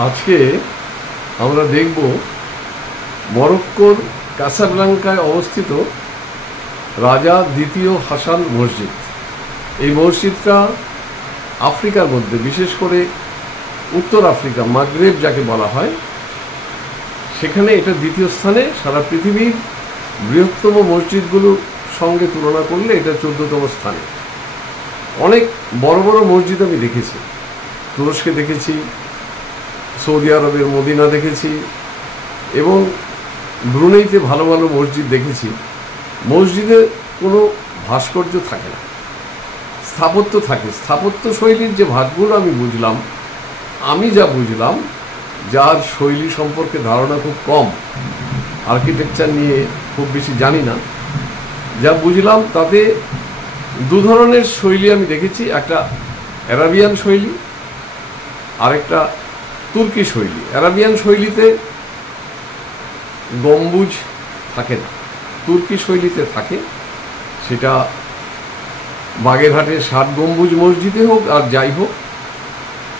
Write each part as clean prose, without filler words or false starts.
আজকে আমরা দেখব মরক্কোর কাসাব্লাঙ্কায় অবস্থিত রাজা দ্বিতীয় হাসান মসজিদ। এই মসজিদটা আফ্রিকার মধ্যে, বিশেষ করে উত্তর আফ্রিকা, মাগরেব যাকে বলা হয়, সেখানে এটা দ্বিতীয় স্থানে। সারা পৃথিবীর বৃহত্তম মসজিদগুলোর সঙ্গে তুলনা করলে এটা 14তম স্থানে। অনেক বড় বড় মসজিদ আমি দেখেছি, তুরস্কে দেখেছি, সৌদি আরবের মদিনা দেখেছি এবং ব্রুনেইতে ভালো ভালো মসজিদ দেখেছি। মসজিদে কোনো ভাস্কর্য থাকে না, স্থাপত্য থাকে। স্থাপত্য শৈলীর যে ভাগগুলো আমি যা বুঝলাম, যার শৈলী সম্পর্কে ধারণা খুব কম, আর্কিটেকচার নিয়ে খুব বেশি জানি না, যা বুঝলাম তাতে দু ধরনের শৈলী আমি দেখেছি। একটা অ্যারাবিয়ান শৈলী, আরেকটা তুর্কি শৈলী। অ্যারাবিয়ান শৈলীতে গম্বুজ থাকে না, তুর্কি শৈলীতে থাকে। সেটা বাগেরহাটের 7 গম্বুজ মসজিদে হোক আর যাই হোক।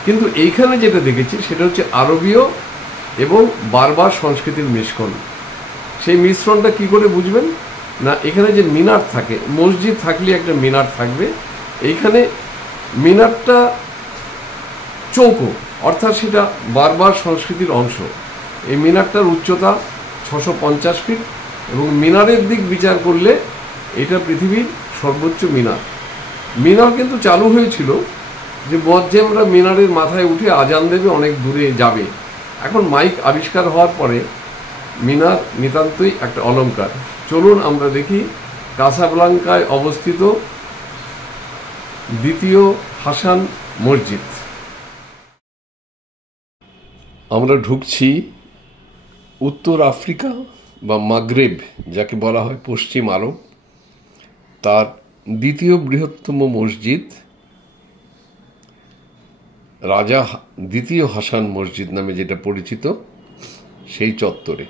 কিন্তু এইখানে যেটা দেখেছি সেটা হচ্ছে আরবীয় এবং বারবার সংস্কৃতির মিশ্রণ। সেই মিশ্রণটা কি করে বুঝবেন না, এখানে যে মিনার থাকে, মসজিদ থাকলে একটা মিনার থাকবে, এইখানে মিনারটা চৌকো, অর্থাৎ সেটা বারবার সংস্কৃতির অংশ। এই মিনারটার উচ্চতা 650 ফিট এবং মিনারের দিক বিচার করলে এটা পৃথিবীর সর্বোচ্চ মিনার। মিনার কিন্তু চালু হয়েছিল যে মুয়াজ্জিনরা মিনারের মাথায় উঠে আজান দেবে, অনেক দূরে যাবে। এখন মাইক আবিষ্কার হওয়ার পরে মিনার নিতান্তই একটা অলংকার। চলুন আমরা দেখি কাসাব্লাঙ্কায় অবস্থিত দ্বিতীয় হাসান মসজিদ। আমরা ঢুকছি উত্তর আফ্রিকা বা মাগরেব যাকে বলা হয় পশ্চিম আরব, তার দ্বিতীয় বৃহত্তম মসজিদ রাজা দ্বিতীয় হাসান মসজিদ নামে যেটা পরিচিত, সেই চত্বরে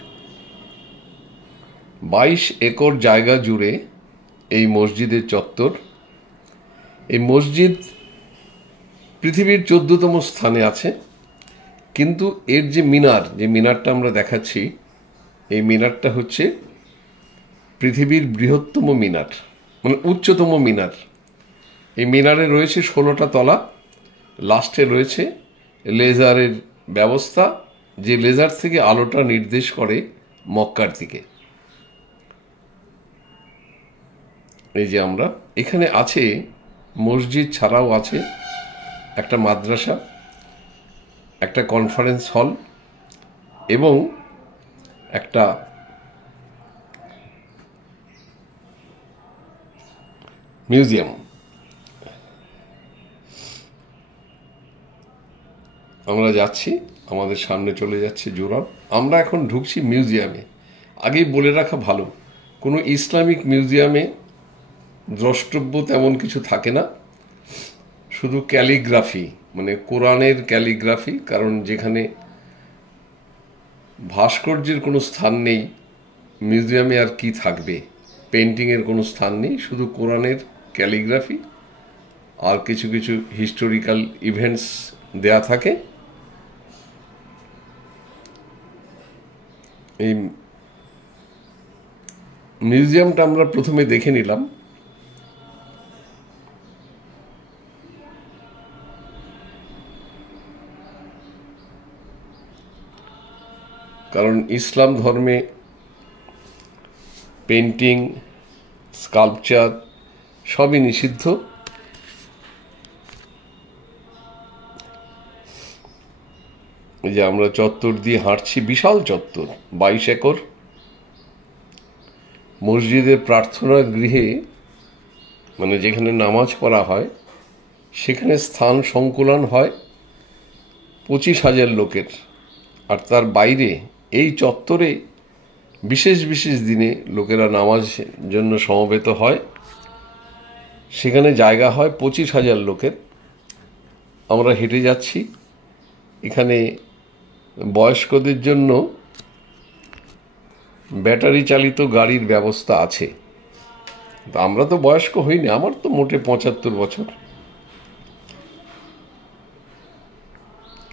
22 একর জায়গা জুড়ে এই মসজিদের চত্বর। এই মসজিদ পৃথিবীর 14তম স্থানে আছে, কিন্তু এর যে মিনারটা আমরা দেখাচ্ছি, এই মিনারটা হচ্ছে পৃথিবীর বৃহত্তম মিনার, মানে উচ্চতম মিনার। এই মিনারে রয়েছে 16টা তলা, লাস্টে রয়েছে লেজারের ব্যবস্থা, যে লেজার থেকে আলোটা নির্দেশ করে মক্কার দিকে। এই যে আমরা এখানে আছে, মসজিদ ছাড়াও আছে একটা মাদ্রাসা, একটা কনফারেন্স হল এবং একটা মিউজিয়াম। আমরা যাচ্ছি, আমাদের সামনে চলে যাচ্ছে জোরাব। আমরা এখন ঢুকছি মিউজিয়ামে। আগেই বলে রাখা ভালো, কোনো ইসলামিক মিউজিয়ামে দ্রষ্টব্য তেমন কিছু থাকে না, শুধু ক্যালিগ্রাফি, মানে কোরআনের ক্যালিগ্রাফি। কারণ যেখানে ভাস্কর্যের কোনো স্থান নেই, মিউজিয়ামে আর কি থাকবে, পেন্টিংয়ের কোনো স্থান নেই, শুধু কোরআনের ক্যালিগ্রাফি আর কিছু কিছু হিস্টোরিক্যাল ইভেন্টস দেয়া থাকে। এই মিউজিয়ামটা আমরা প্রথমে দেখে নিলাম। কারণ ইসলাম ধর্মে পেন্টিং, স্কাল্পচার সবই নিষিদ্ধ। এই যে আমরা চত্বর দিয়ে হাঁটছি, বিশাল চত্বর, 22 একর। মসজিদের প্রার্থনা গৃহে, মানে যেখানে নামাজ পড়া হয়, সেখানে স্থান সংকুলন হয় 25,000 লোকের। আর তার বাইরে এই চত্বরে বিশেষ বিশেষ দিনে লোকেরা নামাজ জন্য সমবেত হয়, সেখানে জায়গা হয় 25,000 লোকের। আমরা হেঁটে যাচ্ছি। এখানে বয়স্কদের জন্য ব্যাটারি চালিত গাড়ির ব্যবস্থা আছে। আমরা তো বয়স্ক হইনি, আমার তো মোটে 75 বছর।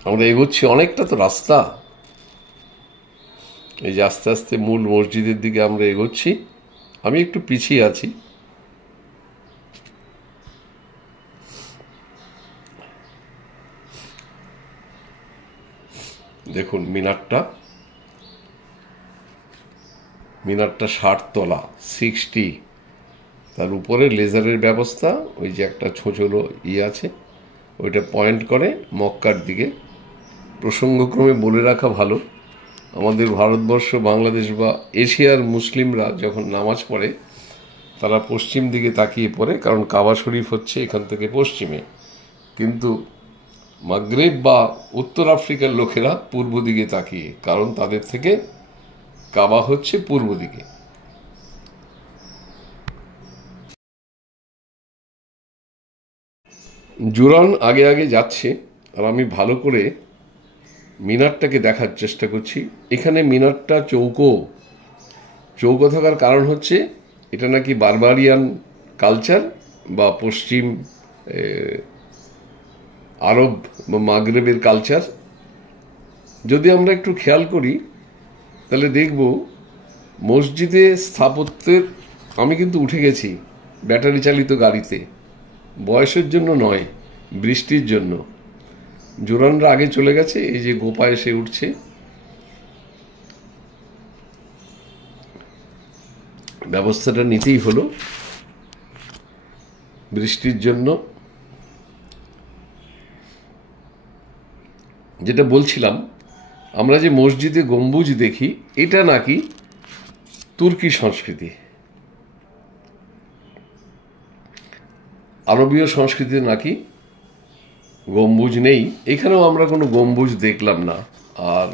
আমরা এগোচ্ছি, অনেকটা তো রাস্তা। এই যে আস্তে আস্তে মূল মসজিদের দিকে আমরা এগোচ্ছি। আমি একটু পিছিয়ে আছি। দেখুন মিনারটা 60 তলা, 60। তার উপরে লেজারের ব্যবস্থা, ওই যে একটা ছোঁচলো আছে, ওইটা পয়েন্ট করে মক্কার দিকে। প্রসঙ্গক্রমে বলে রাখা ভালো, আমাদের ভারতবর্ষ, বাংলাদেশ বা এশিয়ার মুসলিমরা যখন নামাজ পড়ে তারা পশ্চিম দিকে তাকিয়ে পড়ে, কারণ কাবা শরীফ হচ্ছে এখান থেকে পশ্চিমে। কিন্তু মাগরেব বা উত্তর আফ্রিকার লোকেরা পূর্ব দিকে তাকিয়ে, কারণ তাদের থেকে কাবা হচ্ছে পূর্ব দিকে। জুরান আগে আগে যাচ্ছে, আর আমি ভালো করে মিনারটাকে দেখার চেষ্টা করছি। এখানে মিনারটা চৌকো থাকার কারণ হচ্ছে এটা নাকি বারবারিয়ান কালচার বা পশ্চিম আরব বা মাগরেবের কালচার। যদি আমরা একটু খেয়াল করি তাহলে দেখব মসজিদে স্থাপত্যের, আমি কিন্তু উঠে গেছি ব্যাটারি চালিত গাড়িতে, বয়সের জন্য নয়, বৃষ্টির জন্য। জোরানরা আগে চলে গেছে, এই যে গোপা এসে উঠছে। ব্যবস্থাটা নিতেই হলো বৃষ্টির জন্য। যেটা বলছিলাম, আমরা যে মসজিদে গম্বুজ দেখি, এটা নাকি তুর্কি সংস্কৃতি। আরবীয় সংস্কৃতিতে নাকি গম্বুজ নেই। এখানেও আমরা কোনো গম্বুজ দেখলাম না। আর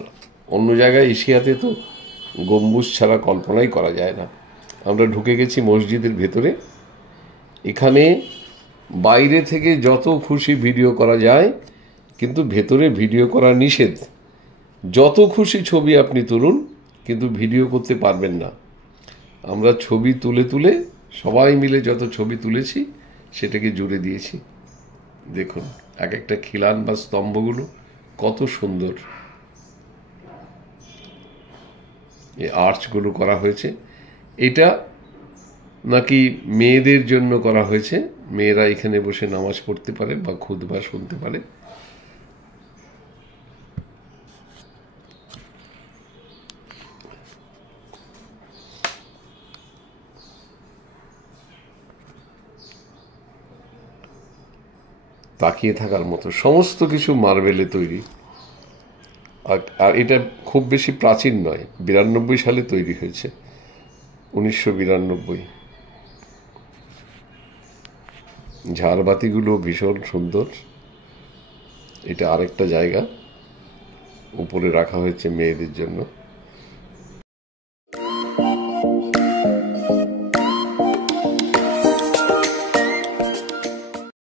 অন্য জায়গায় এশিয়াতে তো গম্বুজ ছাড়া কল্পনাই করা যায় না। আমরা ঢুকে গেছি মসজিদের ভেতরে। এখানে বাইরে থেকে যত খুশি ভিডিও করা যায়, কিন্তু ভেতরে ভিডিও করা নিষেধ। যত খুশি ছবি আপনি তুলুন, কিন্তু ভিডিও করতে পারবেন না। আমরা ছবি তুলে তুলে সবাই মিলে যত ছবি তুলেছি সেটাকে জুড়ে দিয়েছি। দেখুন এক একটা খিলান বা স্তম্ভগুলো কত সুন্দর, এই আর্চগুলো করা হয়েছে। এটা নাকি মেয়েদের জন্য করা হয়েছে, মেয়েরা এখানে বসে নামাজ পড়তে পারে বা খুতবা শুনতে পারে। তাকিয়ে থাকার মতো, সমস্ত কিছু মার্বেলে তৈরি। আর এটা খুব বেশি প্রাচীন নয়, 92 সালে তৈরি হয়েছে, 1992। ঝাড়বাতিগুলো ভীষণ সুন্দর। এটা আরেকটা জায়গা উপরে রাখা হয়েছে মেয়েদের জন্য।